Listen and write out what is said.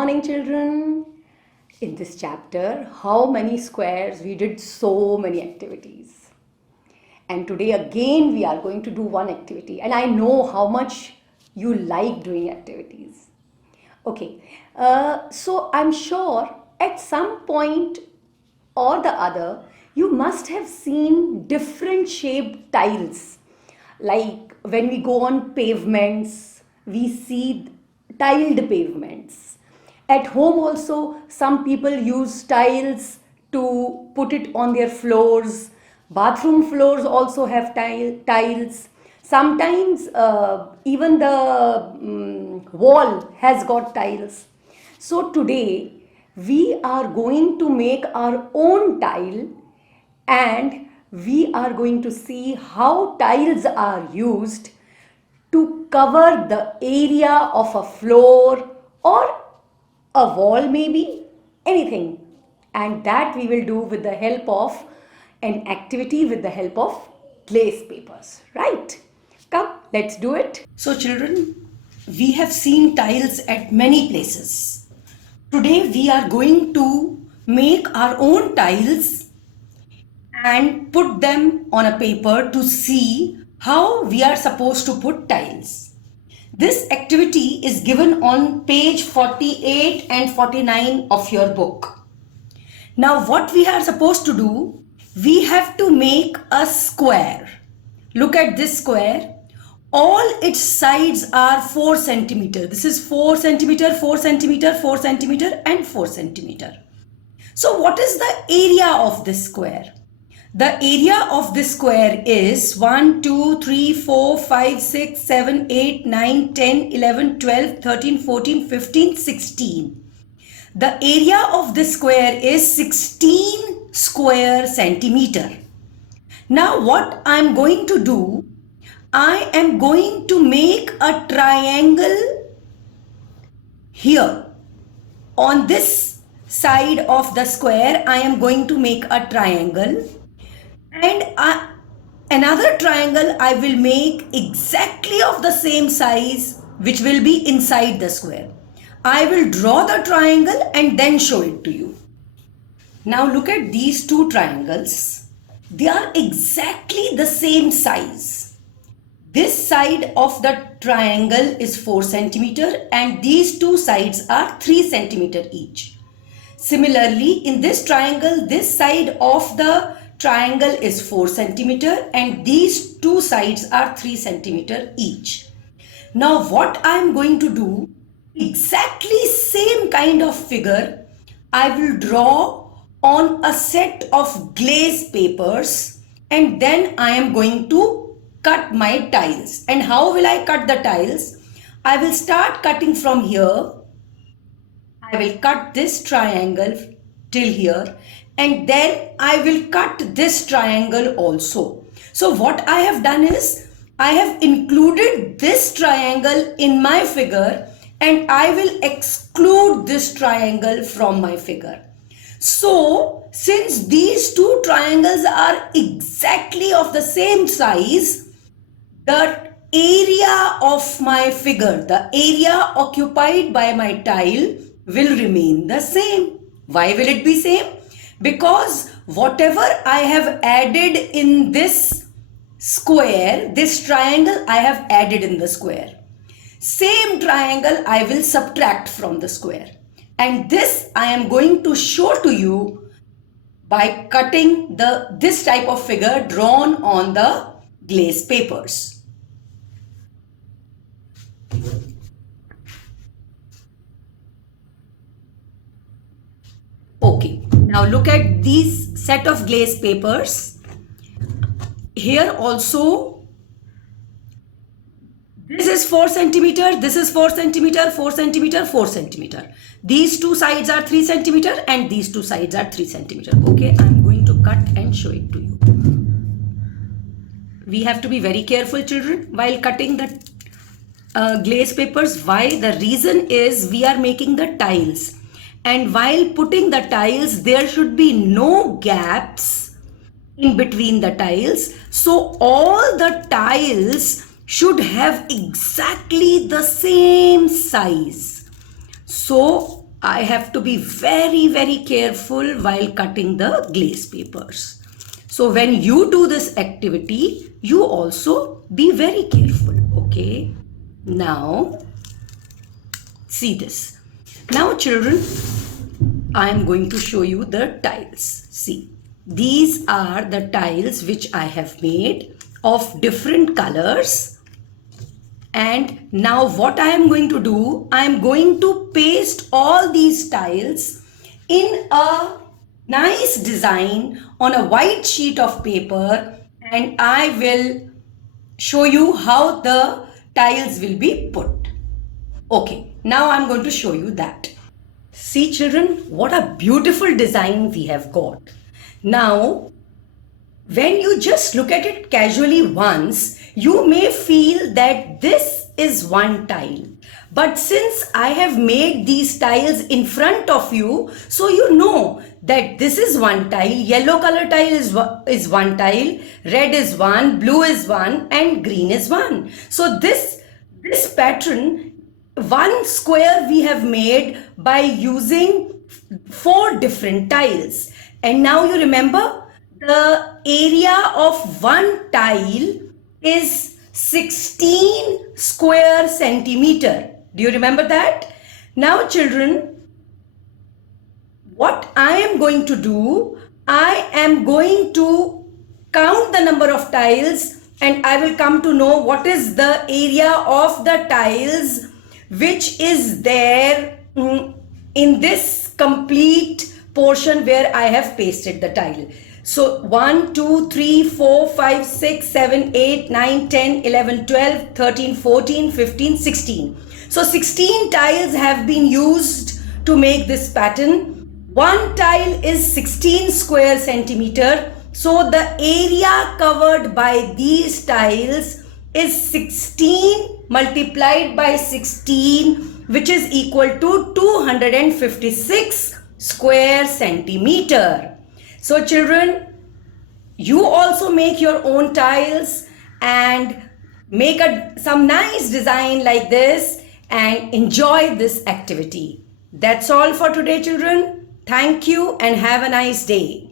morning, children. In this chapter, how many squares? We did so many activities. And today again we are going to do one activity. And I know how much you like doing activities. Okay, so I'm sure at some point or the other, you must have seen different shaped tiles. Like when we go on pavements, we see tiled pavements. At home also, some people use tiles to put it on their floors. Bathroom floors also have tiles. Sometimes even the wall has got tiles. So today we are going to make our own tile, and we are going to see how tiles are used to cover the area of a floor or a wall, maybe anything. And that we will do with the help of an activity with the help of glaze papers, right? Come, let's do it. So children, we have seen tiles at many places. Today we are going to make our own tiles and put them on a paper to see how we are supposed to put tiles. This activity is given on page 48 and 49 of your book. Now what we are supposed to do, we have to make a square. Look at this square. All its sides are 4 centimeter. This is 4 centimeter, 4 centimeter, 4 centimeter and 4 centimeter. So what is the area of this square? The area of this square is 1, 2, 3, 4, 5, 6, 7, 8, 9, 10, 11, 12, 13, 14, 15, 16. The area of this square is 16 square centimeter. Now what I am going to do, I am going to make a triangle here. On this side of the square, I am going to make a triangle. And another triangle I will make exactly of the same size, which will be inside the square. I will draw the triangle and then show it to you. Now look at these two triangles. They are exactly the same size. This side of the triangle is 4 centimeter and these two sides are 3 centimeter each. Similarly, in this triangle, this side of the triangle is 4 centimeter and these two sides are 3 centimeter each. Now what I am going to do, exactly same kind of figure I will draw on a set of glaze papers, and then I am going to cut my tiles. And how will I cut the tiles? I will start cutting from here. I will cut this triangle till here, and then I will cut this triangle also. So what I have done is, I have included this triangle in my figure and I will exclude this triangle from my figure. So since these two triangles are exactly of the same size, the area of my figure, the area occupied by my tile will remain the same. Why will it be same? Because whatever I have added in this square, this triangle I have added in the square. Same triangle I will subtract from the square. And this I am going to show to you by cutting this type of figure drawn on the glaze papers. Okay, now look at these set of glaze papers. Here also, this is 4 centimeter, this is 4 centimeter, 4 centimeter, 4 centimeter. These two sides are 3 centimeter and these two sides are 3 centimeter. Okay, I am going to cut and show it to you. We have to be very careful, children, while cutting the glaze papers. Why? The reason is we are making the tiles. And while putting the tiles, there should be no gaps in between the tiles. So all the tiles should have exactly the same size. So I have to be very, very careful while cutting the glaze papers. So when you do this activity, you also be very careful, okay? Now, see this. Now children, I am going to show you the tiles. See, these are the tiles which I have made of different colors. And now what I am going to do, I am going to paste all these tiles in a nice design on a white sheet of paper, and I will show you how the tiles will be put. Okay, now I'm going to show you that. See children, what a beautiful design we have got. Now, when you just look at it casually once, you may feel that this is one tile. But since I have made these tiles in front of you, so you know that this is one tile, yellow color tile is one tile, red is one, blue is one, and green is one. So this pattern, one square we have made by using 4 different tiles. And now you remember, the area of one tile is 16 square centimeter. Do you remember that? Now children, what I am going to do, I am going to count the number of tiles, and I will come to know what is the area of the tiles which is there in this complete portion where I have pasted the tile. So 1, 2, 3, 4, 5, 6, 7, 8, 9, 10, 11, 12, 13, 14, 15, 16. So 16 tiles have been used to make this pattern. One tile is 16 square centimeter. So the area covered by these tiles is 16 multiplied by 16, which is equal to 256 square centimeter. So children, you also make your own tiles and make some nice design like this and enjoy this activity. That's all for today children. Thank you and have a nice day.